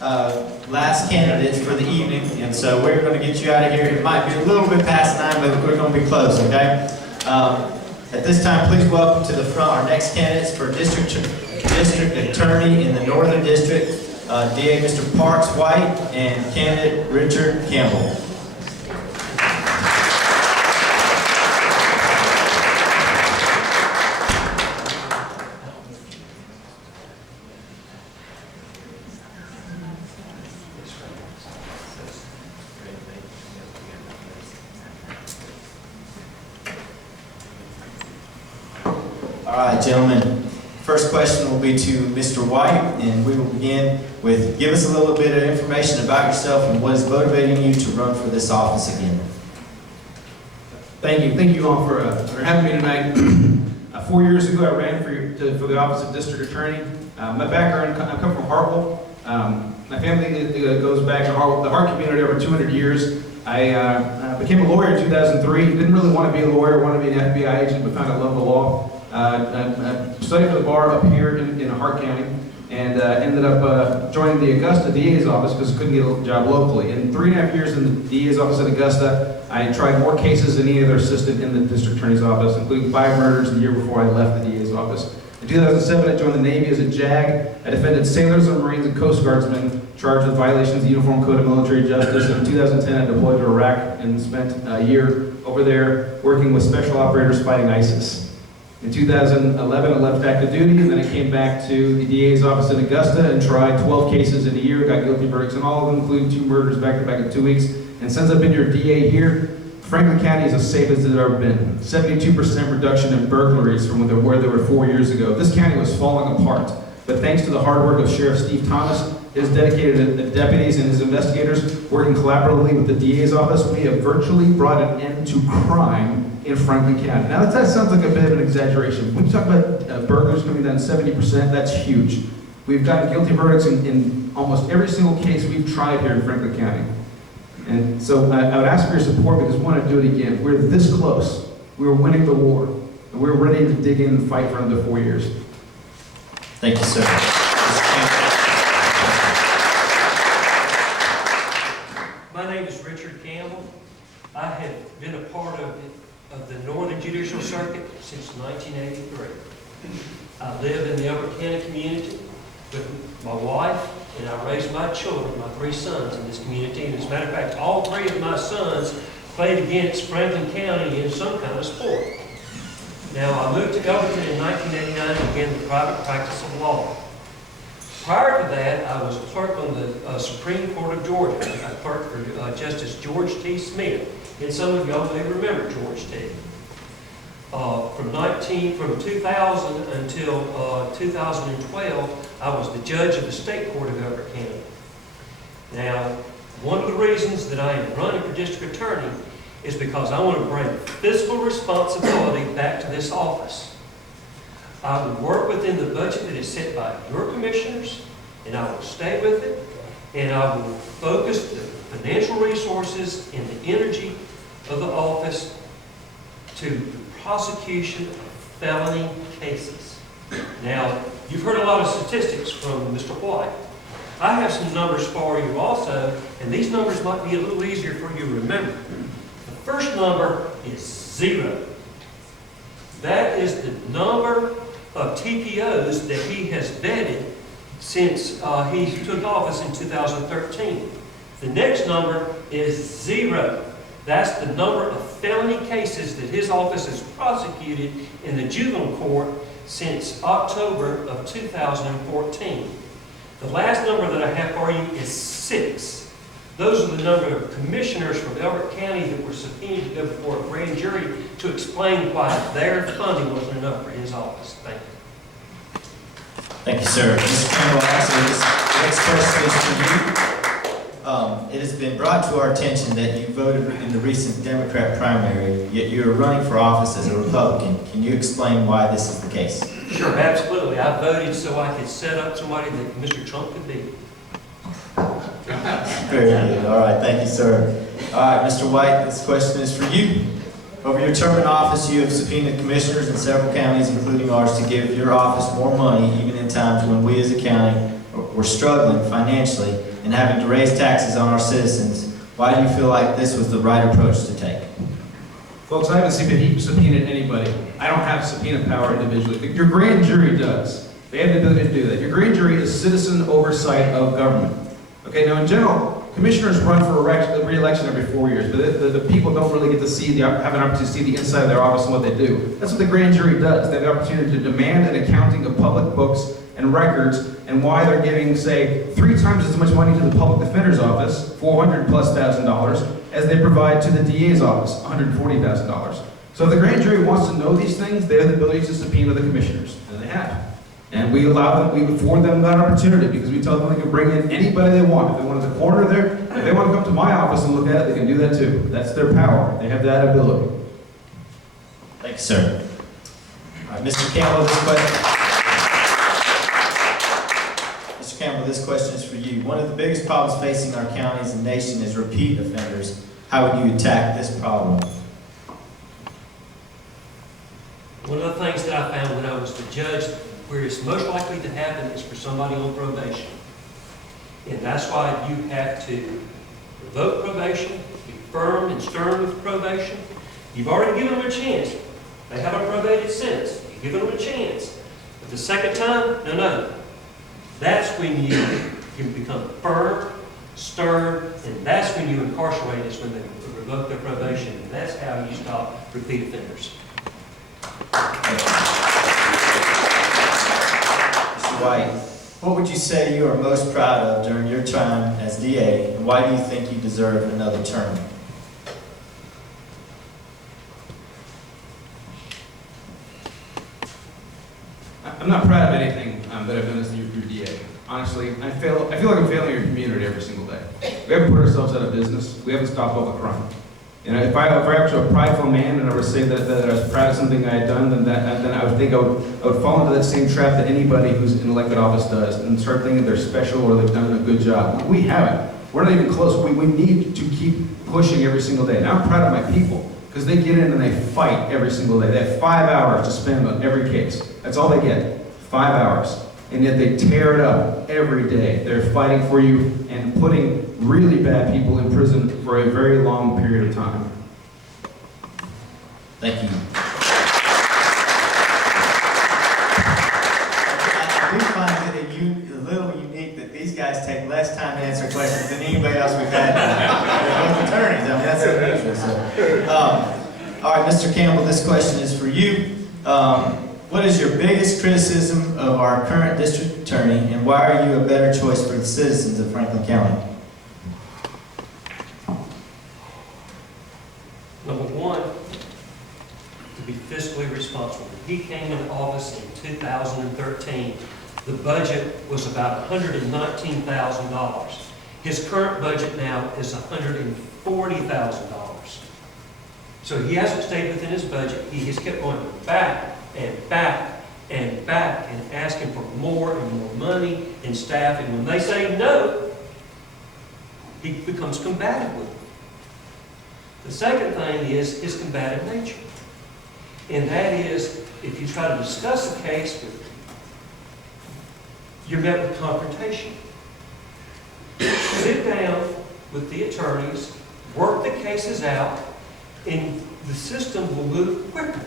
last candidates for the evening, and so we're going to get you out of here. It might be a little bit past 9, but we're going to be close, okay? At this time, please welcome to the front our next candidates for District Attorney in the Northern District, DA Mr. Parks White and candidate Richard Campbell. All right, gentlemen. First question will be to Mr. White, and we will begin with, give us a little bit of information about yourself and what is motivating you to run for this office again. Thank you all for having me tonight. 4 years ago, I ran for the office of District Attorney. My background, I come from Hartwell. My family goes back to the Hart community over 200 years. I became a lawyer in 2003. Didn't really want to be a lawyer, wanted to be an FBI agent, but found I love the law. I studied for the bar up here in Hart County, and ended up joining the Augusta DA's office because I couldn't get a job locally. In 3.5 years in the DA's office in Augusta, I tried more cases than any other assistant in the district attorney's office, including 5 murders the year before I left the DA's office. In 2007, I joined the Navy as a JAG. I defended sailors and Marines and Coast Guardsmen charged with violations of the Uniform Code of Military Justice. In 2010, I deployed to Iraq and spent a year over there working with special operators fighting ISIS. In 2011, I left active duty, and then I came back to the DA's office in Augusta and tried 12 cases in a year, got guilty verdicts in all of them, including 2 murders back-to-back in 2 weeks. And since I've been your DA here, Franklin County is as safe as it's ever been. 72% reduction in burglaries from where they were 4 years ago. This county was falling apart, but thanks to the hard work of Sheriff Steve Thomas, his dedicated deputies and his investigators working collaboratively with the DA's office, we have virtually brought an end to crime in Franklin County. Now that sounds like a bit of an exaggeration. When you talk about burglars coming down 70%, that's huge. We've gotten guilty verdicts in almost every single case we've tried here in Franklin County. And so I would ask for your support because we want to do it again. We're this close. We're winning the war. And we're ready to dig in and fight for another 4 years. Thank you, sir. My name is Richard Campbell. I have been a part of the Northern Judicial Circuit since 1983. I live in the Upper County community with my wife, and I raised my children, my 3 sons in this community. And as a matter of fact, all 3 of my sons played against Franklin County in some kind of sport. Now, I moved to Elberton in 1989 and began the private practice of law. Prior to that, I was a clerk on the Supreme Court of Georgia. I clerked for Justice George T. Smith. And some of y'all may remember George T. From 2000 until 2012, I was the judge of the State Court of Elbert County. Now, one of the reasons that I am running for district attorney is because I want to bring fiscal responsibility back to this office. I will work within the budget that is set by your commissioners, and I will stay with it, and I will focus the financial resources and the energy of the office to the prosecution of felony cases. Now, you've heard a lot of statistics from Mr. White. I have some numbers for you also, and these numbers might be a little easier for you to remember. The first number is 0. That is the number of TPOs that he has vetted since he took office in 2013. The next number is 0. That's the number of felony cases that his office has prosecuted in the juvenile court since October of 2014. The last number that I have for you is 6. Those are the number of commissioners from Elbert County that were subpoenaed to go before a grand jury to explain why their funding wasn't enough for his office. Thank you. Thank you, sir. Mr. Campbell, actually, this next question is for you. It has been brought to our attention that you voted in the recent Democrat primary, yet you are running for office as a Republican. Can you explain why this is the case? Sure, absolutely. I voted so I could set up somebody that Mr. Trump could beat. Very good. All right, thank you, sir. All right, Mr. White, this question is for you. Over your term in office, you have subpoenaed commissioners in several counties, including ours, to give your office more money, even in times when we as a county we're struggling financially and having to raise taxes on our citizens, why do you feel like this was the right approach to take? Folks, I haven't subpoenaed anybody. I don't have subpoena power individually. Your grand jury does. They have the ability to do that. Your grand jury is citizen oversight of government. Okay, now in general, commissioners run for re-election every 4 years, but the people don't really get to have an opportunity to see the inside of their office and what they do. That's what the grand jury does. They have the opportunity to demand an accounting of public books and records and why they're giving, say, 3 times as much money to the public defender's office, $400,000+, as they provide to the DA's office, $140,000. So if the grand jury wants to know these things, they have the ability to subpoena the commissioners, and they have. And we allow them, we afford them that opportunity because we tell them they can bring in anybody they want. If they want to corner there, if they want to come to my office and look at it, they can do that too. That's their power. They have that ability. Thank you, sir. All right, Mr. Campbell, this question is for you. One of the biggest problems facing our counties and nation is repeat offenders. How would you attack this problem? One of the things that I found when I was the judge, where it's most likely to happen is for somebody on probation. And that's why you have to revoke probation, be firm and stern with probation. You've already given them a chance. They have a probated sentence. You've given them a chance. But the second time, no. That's when you can become firm, stern, and that's when you incarcerate is when they revoke their probation. And that's how you stop repeat offenders. Mr. White, what would you say you are most proud of during your time as DA, and why do you think you deserve another term? I'm not proud of anything that I've done as your DA. Honestly, I feel like I'm failing your community every single day. We haven't put ourselves out of business. We haven't stopped all the crime. You know, if I were a prideful man and I were to say that I was proud of something I had done, then I would think I would fall into that same trap that anybody who's in elected office does and start thinking they're special or they've done a good job. We haven't. We're not even close. We need to keep pushing every single day. And I'm proud of my people because they get in and they fight every single day. They have 5 hours to spend on every case. That's all they get, 5 hours. And yet they tear it up every day. They're fighting for you and putting really bad people in prison for a very long period of time. Thank you. I do find it a little unique that these guys take less time to answer questions than anybody else we've had. They're both attorneys. I mean, that's unusual. So, all right, Mr. Campbell, this question is for you. What is your biggest criticism of our current district attorney, and why are you a better choice for the citizens of Franklin County? Number one, to be fiscally responsible. He came into office in 2013. The budget was about $119,000. His current budget now is $140,000. So he hasn't stayed within his budget. He has kept going back and back and back and asking for more and more money and staff. And when they say no, he becomes combative with them. The second thing is his combative nature. And that is, if you try to discuss a case with him, you're met with confrontation. Sit down with the attorneys, work the cases out, and the system will move quicker.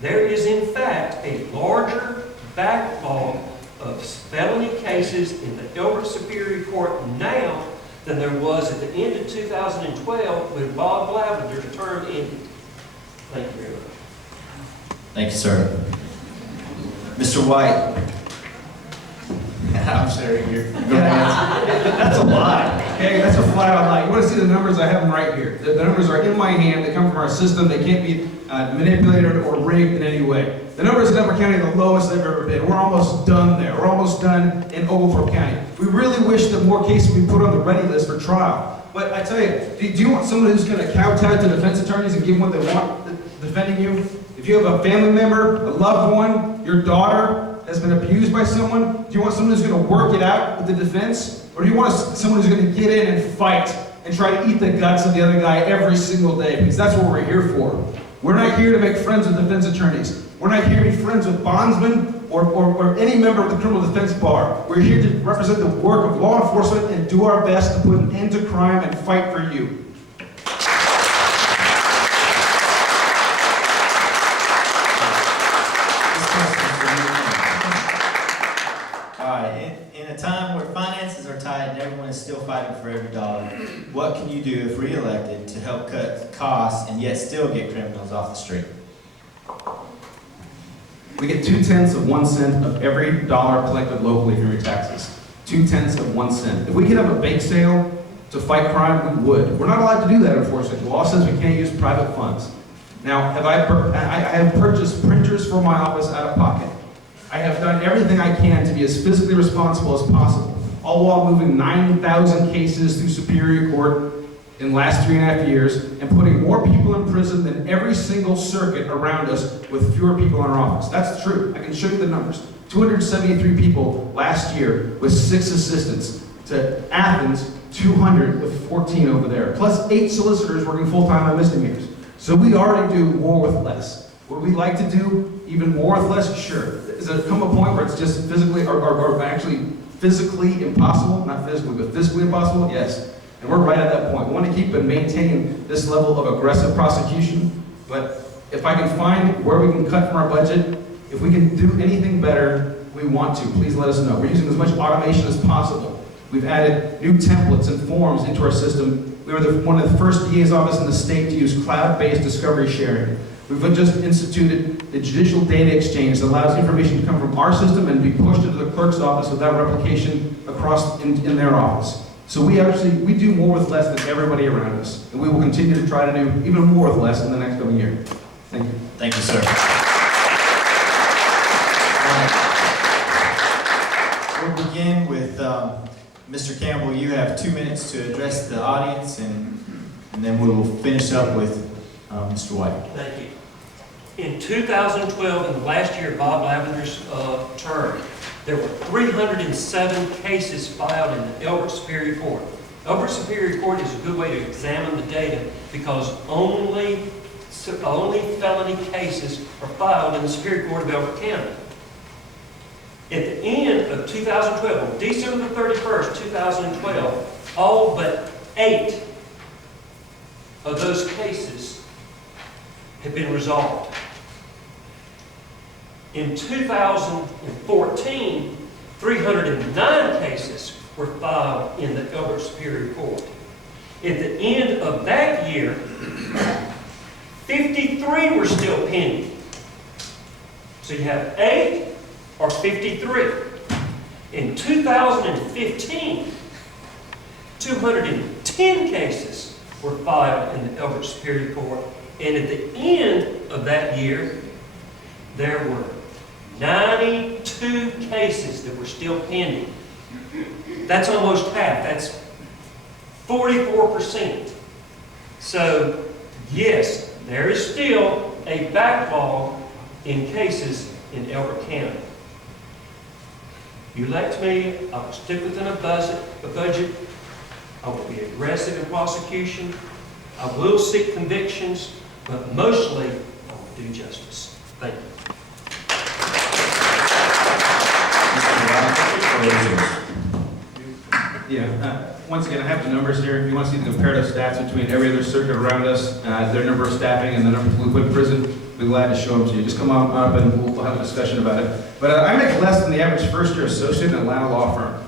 There is, in fact, a larger backlog of felony cases in the Elbert Superior Court now than there was at the end of 2012 when Bob Lavender's term ended. Thank you very much. Thank you, sir. Mr. White. I'm sorry, you're going to answer. That's a lie. Okay, that's a flat-out lie. You want to see the numbers? I have them right here. The numbers are in my hand. They come from our system. They can't be manipulated or rigged in any way. The numbers in Upper County are the lowest they've ever been. We're almost done there. We're almost done in Oglethorpe County. We really wish that more cases would be put on the ready list for trial. But I tell you, do you want someone who's going to kowtow to defense attorneys and give them what they want defending you? If you have a family member, a loved one, your daughter has been abused by someone, do you want someone who's going to work it out with the defense? Or do you want someone who's going to get in and fight and try to eat the guts of the other guy every single day? Because that's what we're here for. We're not here to make friends with defense attorneys. We're not here to be friends with bondsmen or any member of the criminal defense bar. We're here to represent the work of law enforcement and do our best to put an end to crime and fight for you. In a time where finances are tight and everyone is still fighting for every dollar, what can you do if re-elected to help cut costs and yet still get criminals off the street? We get 0.2 cents of every dollar collected locally from your taxes. 0.2 cents. If we could have a bake sale to fight crime, we would. We're not allowed to do that, unfortunately. The law says we can't use private funds. Now, I have purchased printers for my office out of pocket. I have done everything I can to be as fiscally responsible as possible, all while moving 9,000 cases through Superior Court in the last 3.5 years and putting more people in prison than every single circuit around us with fewer people in our office. That's true. I can show you the numbers. 273 people last year with 6 assistants to Athens, 200 with 14 over there, plus 8 solicitors working full-time on misdemeanors. So we already do more with less. Would we like to do even more with less? Sure. Does it come a point where it's just physically, or actually physically impossible? Not physically, but physically impossible? Yes. And we're right at that point. We want to keep and maintain this level of aggressive prosecution, but if I can find where we can cut from our budget, if we can do anything better, we want to. Please let us know. We're using as much automation as possible. We've added new templates and forms into our system. We were one of the first DA's office in the state to use cloud-based discovery sharing. We've just instituted the judicial data exchange that allows information to come from our system and be pushed into the clerk's office without replication across in their office. So we do more with less than everybody around us. And we will continue to try to do even more with less in the next coming year. Thank you. Thank you, sir. We'll begin with Mr. Campbell. You have 2 minutes to address the audience, and then we will finish up with Mr. White. Thank you. In 2012, in the last year of Bob Lavender's term, there were 307 cases filed in the Elbert Superior Court. Elbert Superior Court is a good way to examine the data because only felony cases are filed in the Superior Court of Elbert County. At the end of 2012, on December the 31st, 2012, all but 8 of those cases had been resolved. In 2014, 309 cases were filed in the Elbert Superior Court. At the end of that year, 53 were still pending. So you have 8 or 53. In 2015, 210 cases were filed in the Elbert Superior Court. And at the end of that year, there were 92 cases that were still pending. That's almost half. That's 44%. So, yes, there is still a backlog in cases in Elbert County. You elect me, I will stick within a budget. I will be aggressive in prosecution. I will seek convictions, but mostly I will do justice. Thank you. Once again, I have the numbers here. If you want to see the comparative stats between every other circuit around us, their number of staffing and the number we put in prison, we'll be glad to show them to you. Just come on up and we'll have a discussion about it. But I make less than the average first-year associate in an Atlanta law firm.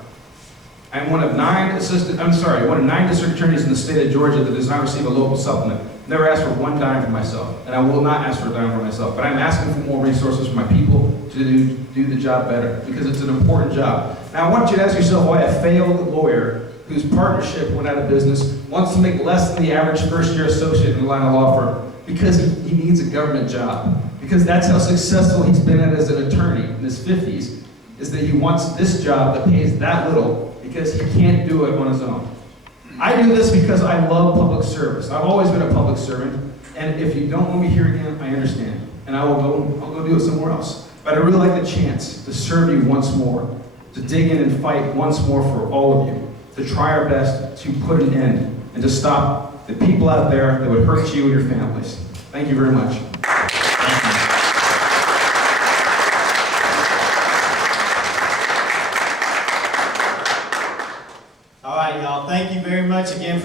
I'm one of 9 district attorneys in the state of Georgia that does not receive a local supplement. Never asked for one dime for myself, and I will not ask for a dime for myself. But I'm asking for more resources for my people to do the job better, because it's an important job. Now, I want you to ask yourself why a failed lawyer whose partnership went out of business wants to make less than the average first-year associate in an Atlanta law firm. Because he needs a government job. Because that's how successful he's been at as an attorney in his 50s, is that he wants this job that pays that little because he can't do it on his own. I do this because I love public service. I've always been a public servant, and if you don't want me here again, I understand. And I'll go do it somewhere else. But I really like the chance to serve you once more, to dig in and fight once more for all of you, to try our best to put an end and to stop the people out there that would hurt you and your families. Thank you very much. y'all. Thank you very much again for